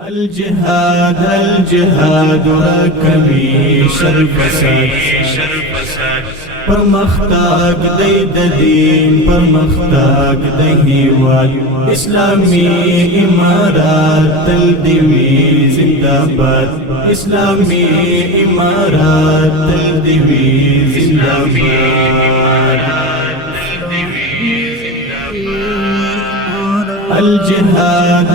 الجهاد رکوي شرفساد پرمختګ د دین پرمختګ د هیواد اسلامی امارات تل دی وی زنده‌باد اسلامی امارات تل دی وی زنده‌باد الجهاد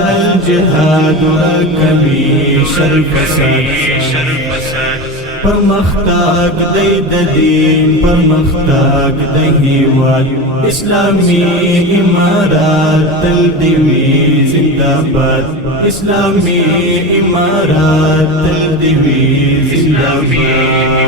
رکوي شرفساد پرمختګ د دین پرمختګ د هیواد اسلامی امارات تل دی وی زنده‌باد اسلامی امارات تل دی وی زنده‌باد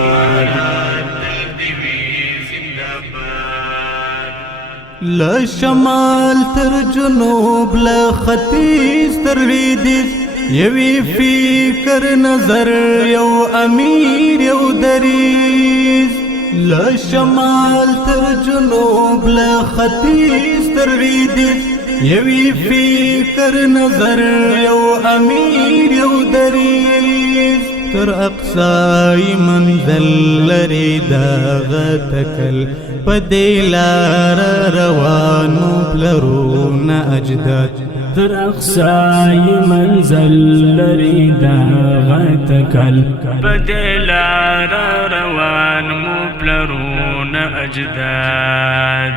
لا شمال تر جنوب لا ختیځ تر لویدیځ یوی فکر نظر یو امیر یو دریځ لا شمال تر جنوب لا ختیځ تر لویدیځ یوی فکر نظر یو امیر یو دریځ تر اقصای منزل لري داغه تکل پدیلار روانو پلرون اجداد تر اقصای منزل لري داغه تکل پدیلار روانو پلرون اجداد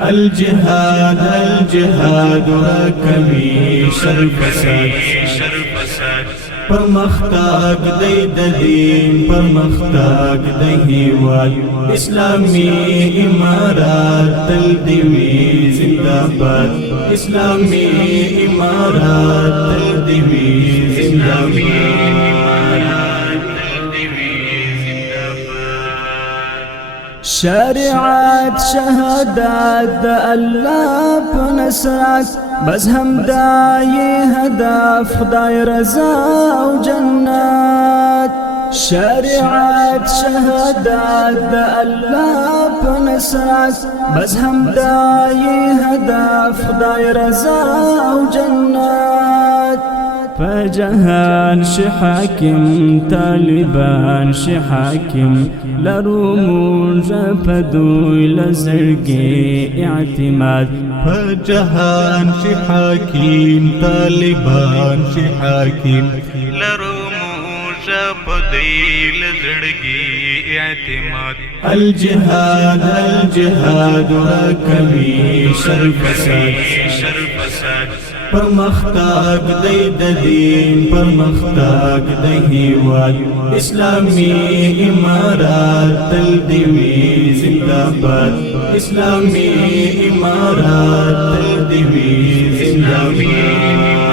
الجهاد رکوي شرفساد پرمختګ د دین پرمختګ د هیواد اسلامی امارات تل دی وی زنده‌باد اسلامی امارات تل دی وی زنده‌باد شریعت شهادت د الله په نصرت بس هم دای هدف خدای رضا او جنت شریعت شهادت د الله په نصرت بس هم دای هدف خدای رضا او جنت فجهان شي حاكم طالبان شي حاكم لرومون فدوي لزرقي اعتماد فجهان شي حاكم طالبان شي حاكم لرومون فدوي لزرقي اعتماد الجهاد رکوي شرفساد پرمختګ د دین پرمختګ د هیواد اسلامی امارات تل دی وی زنده‌باد اسلامی امارات تل دی وی زنده‌باد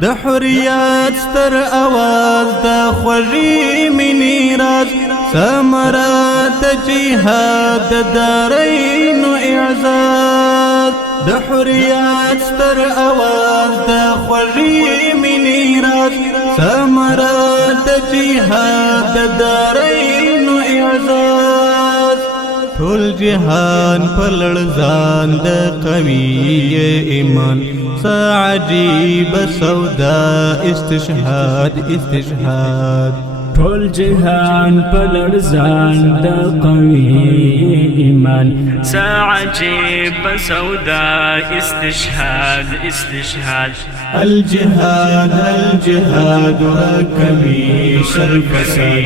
د حریات ستر اواز د خوږی منی راز ثمرات جهاد دارین اعزاز د حریات ستر اواز د خوږی منی راز ثمرات جهاد دارین اعزاز ټول جهان په لړزان د قوی ایمان عجیب سودا استشهاد ټول جهان په لړزان د قوي ایمان عجیب سودا استشهاد الجهاد رکوي شرفساد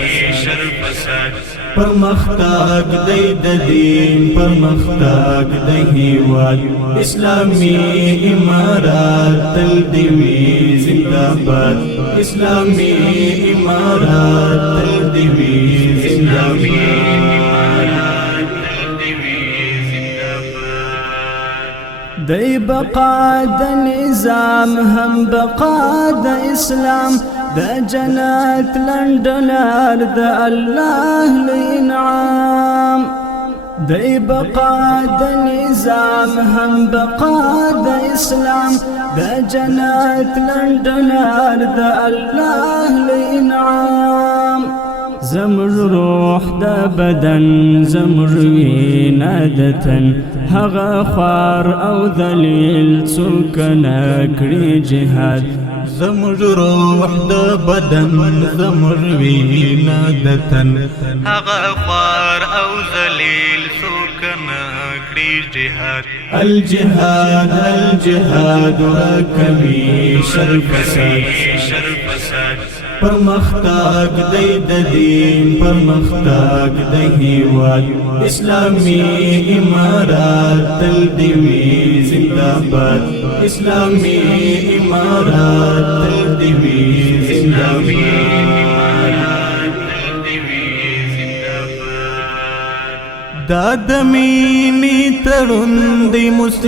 پرمختګ د دین پرمختګ د هیواد اسلامی امارات تل دی وی زنده‌باد اسلامی امارات تل دی وی زنده‌باد دی بقا د نظام هم بقا د اسلام د جنت لندلار د الله لانعام دی بقا د نظام هم بقا د اسلام د جنت لندلار د الله لانعام زمر روح دا بدن زمر وینا دتن هغه خوار او ذلیل څوک نه کړي جهاد زموږ روح د بدن زموږ وینه د تن هغه خوار او ذلیل څوک نه کړي جهاد الجهاد الجهاد ورکوي شر فساد پرمختګ د دین پرمختګ د هیواد اسلامی امارات تل دی وي زنده‌باد اسلامی امارات تل دی وي زنده‌باد دا د مینې تړون دی مسلم